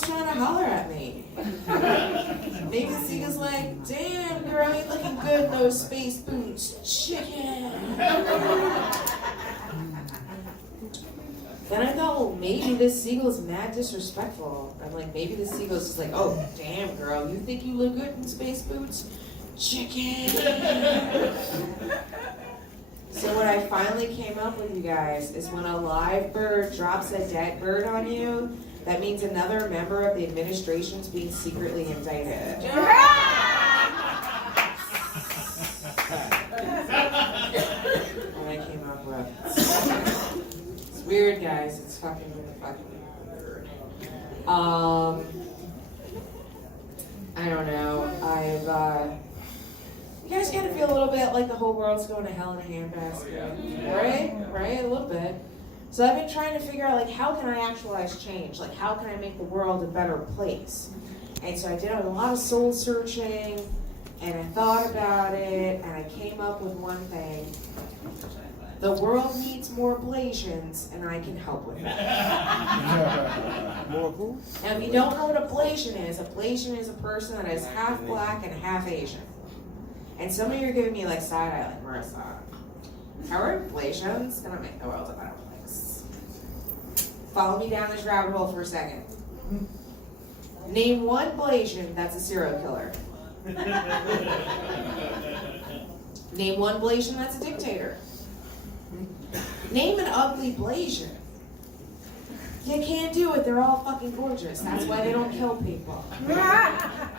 trying to holler at me. Maybe the seagull's like, damn girl, you looking good in those space boots, chicken. Then I thought, well, maybe this seagull's mad disrespectful. I'm like, maybe this seagull's just like, oh, damn girl, you think you look good in space boots? Chicken. So what I finally came up with, you guys, is when a live bird drops a dead bird on you, that means another member of the administration's being secretly indicted. What I came up with. It's weird, guys. It's fucking weird. I don't know. You guys kind of feel a little bit like the whole world's going to hell in a handbasket, right? A little bit. So I've been trying to figure out, like, how can I actualize change? Like, how can I make the world a better place? And so I did a lot of soul searching, and I thought about it, and I came up with one thing. The world needs more Blasians, and I can help with that. More who? Now, if you don't know what a Blasian is a person that is half black and half Asian. And some of you are giving me like side eye, like, Maryssa, how are Blasians gonna make the world a better place? Follow me down this rabbit hole for a second. Name one Blasian that's a serial killer. Name one Blasian that's a dictator. Name an ugly Blasian. You can't do it, they're all fucking gorgeous. That's why they don't kill people.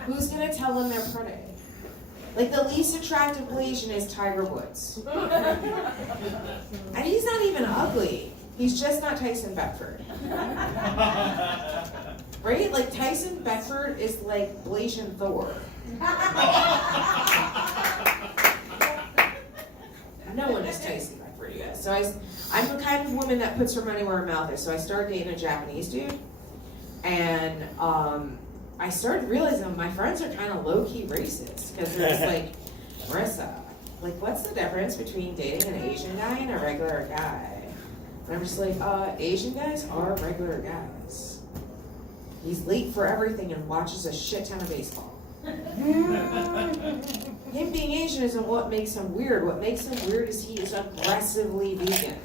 Who's gonna tell them they're pretty? Like, the least attractive Blasian is Tiger Woods. And he's not even ugly. He's just not Tyson Beckford. Right? Like, Tyson Beckford is like Blasian Thor. No one is Tyson Beckford, you guys. So I'm the kind of woman that puts her money where her mouth is. So I started dating a Japanese dude. And, I started realizing my friends are kind of low-key racist because they're just like, Maryssa, like, what's the difference between dating an Asian guy and a regular guy? And I'm just like, Asian guys are regular guys. He's late for everything and watches a shit ton of baseball. Him being Asian isn't what makes him weird. What makes him weird is he is aggressively vegan.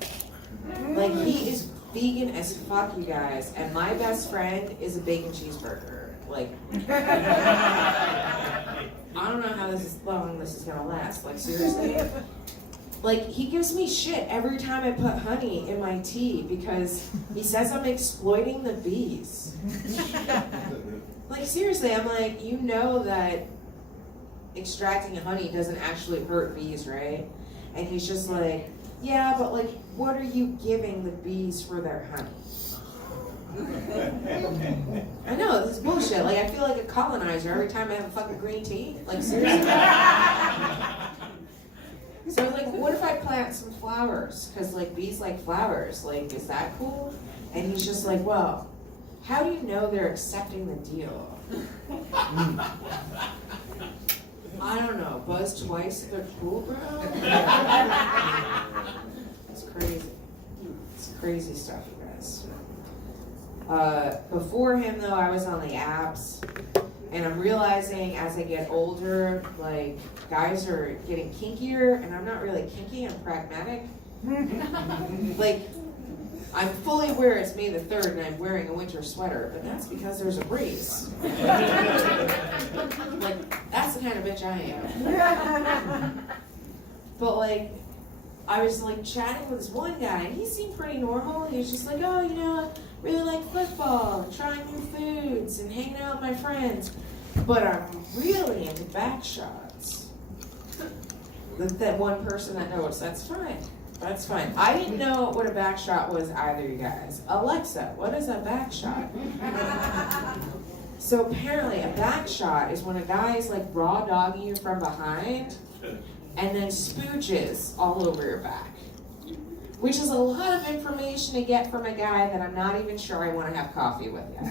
Like, he is vegan as fuck, you guys. And my best friend is a bacon cheeseburger. Like, I don't know how long this is gonna last. Like, seriously? Like, he gives me shit every time I put honey in my tea because he says I'm exploiting the bees. Like, seriously, I'm like, you know that extracting honey doesn't actually hurt bees, right? And he's just like, yeah, but like, what are you giving the bees for their honey? I know, this is bullshit. Like, I feel like a colonizer every time I have a fucking green tea. Like, seriously. So I was like, what if I plant some flowers? Because, like, bees like flowers. Like, is that cool? And he's just like, well, how do you know they're accepting the deal? I don't know. Buzz twice if they're cool, bro? It's crazy. It's crazy stuff, you guys. Before him, though, I was on the apps, and I'm realizing as I get older, like, guys are getting kinkier, and I'm not really kinky, I'm pragmatic. Like, I'm fully aware it's May the 3rd, and I'm wearing a winter sweater, but that's because there's a breeze. Like, that's the kind of bitch I am. But, like, I was, like, chatting with this one guy, and he seemed pretty normal. He was just like, oh, you know, really like football and trying new foods and hanging out with my friends, but I'm really into back shots. That one person that knows, that's fine. That's fine. I didn't know what a back shot was either, you guys. Alexa, what is a back shot? So apparently a back shot is when a guy is like raw dogging you from behind and then spooches all over your back. Which is a lot of information to get from a guy that I'm not even sure I want to have coffee with yet.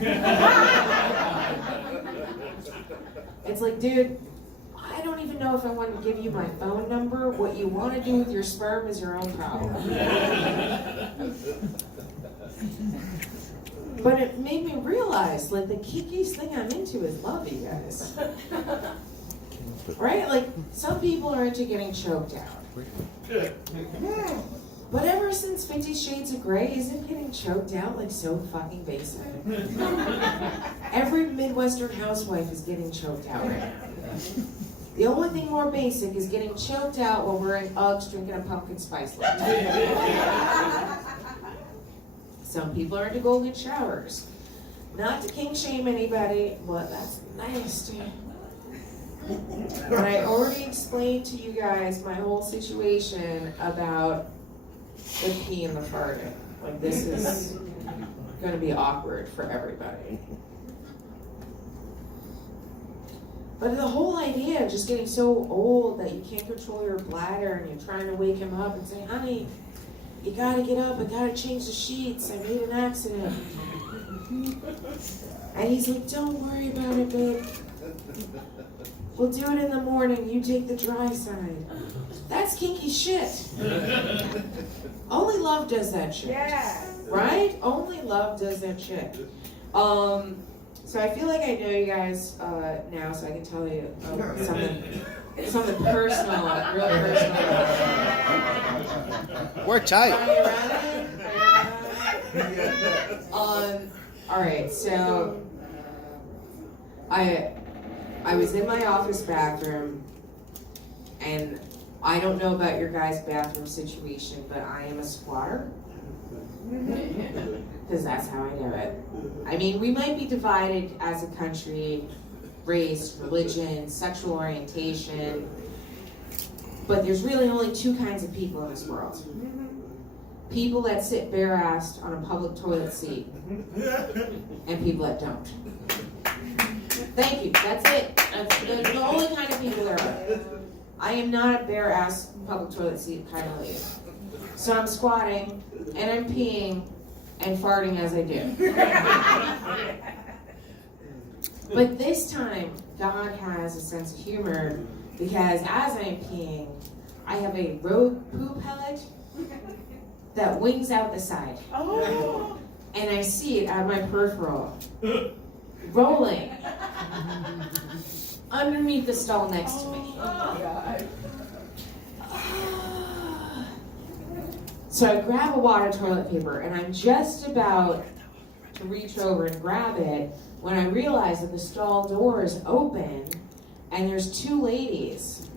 It's like, dude, I don't even know if I want to give you my phone number. What you want to do with your sperm is your own problem. But it made me realize, like, the kinkiest thing I'm into is love, you guys. Right? Like, some people are into getting choked out. But ever since 50 Shades of Grey, isn't getting choked out, like, so fucking basic? Every Midwestern housewife is getting choked out right now. The only thing more basic is getting choked out while wearing Uggs drinking a pumpkin spice latte. Some people are into golden showers. Not to kink shame anybody, but that's nasty. But I already explained to you guys my whole situation about the pee and the farting. Like, this is going to be awkward for everybody. But the whole idea of just getting so old that you can't control your bladder and you're trying to wake him up and say, honey, you gotta get up, I gotta change the sheets, I made an accident. And he's like, don't worry about it, babe. We'll do it in the morning, you take the dry side. That's kinky shit. Only love does that shit. Yeah. Right? Only love does that shit. So I feel like I know you guys now, so I can tell you something personal, really personal. We're tight. All right, so I was in my office bathroom, and I don't know about your guys' bathroom situation, but I am a squatter. Because that's how I know it. I mean, we might be divided as a country, race, religion, sexual orientation, but there's really only two kinds of people in this world. People that sit bare-assed on a public toilet seat, and people that don't. Thank you, that's it. That's the only kind of people there are. I am not a bare-ass public toilet seat kind of lady. So I'm squatting, and I'm peeing, and farting as I do. But this time, God has a sense of humor, because as I'm peeing, I have a rogue poo pellet that wings out the side. Oh. And I see it out of my peripheral, rolling underneath the stall next to me. Oh, God. So I grab a wad of toilet paper, and I'm just about to reach over and grab it when I realize that the stall door is open, and there's two ladies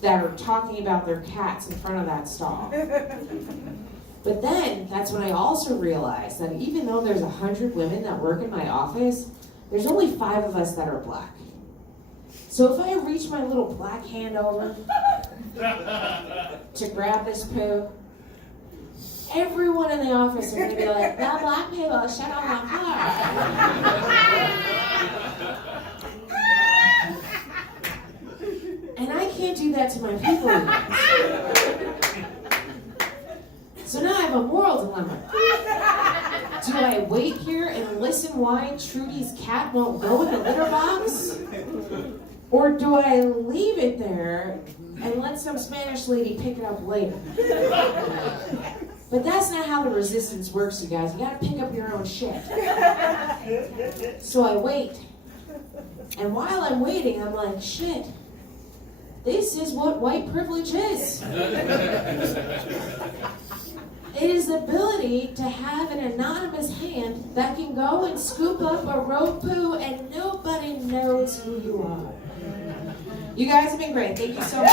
that are talking about their cats in front of that stall. But then, that's when I also realized that even though there's 100 women that work in my office, there's only 5 of us that are black. So if I reach my little black hand over to grab this poo, everyone in the office are going to be like, that black people shut on my car. And I can't do that to my people anymore. So now I have a moral dilemma. Do I wait here and listen why Trudy's cat won't go in the litter box? Or do I leave it there and let some Spanish lady pick it up later? But that's not how the resistance works, you guys. You gotta pick up your own shit. So I wait. And while I'm waiting, I'm like, shit, this is what white privilege is. It is the ability to have an anonymous hand that can go and scoop up a rogue poo and nobody knows who you are. You guys have been great. Thank you so much.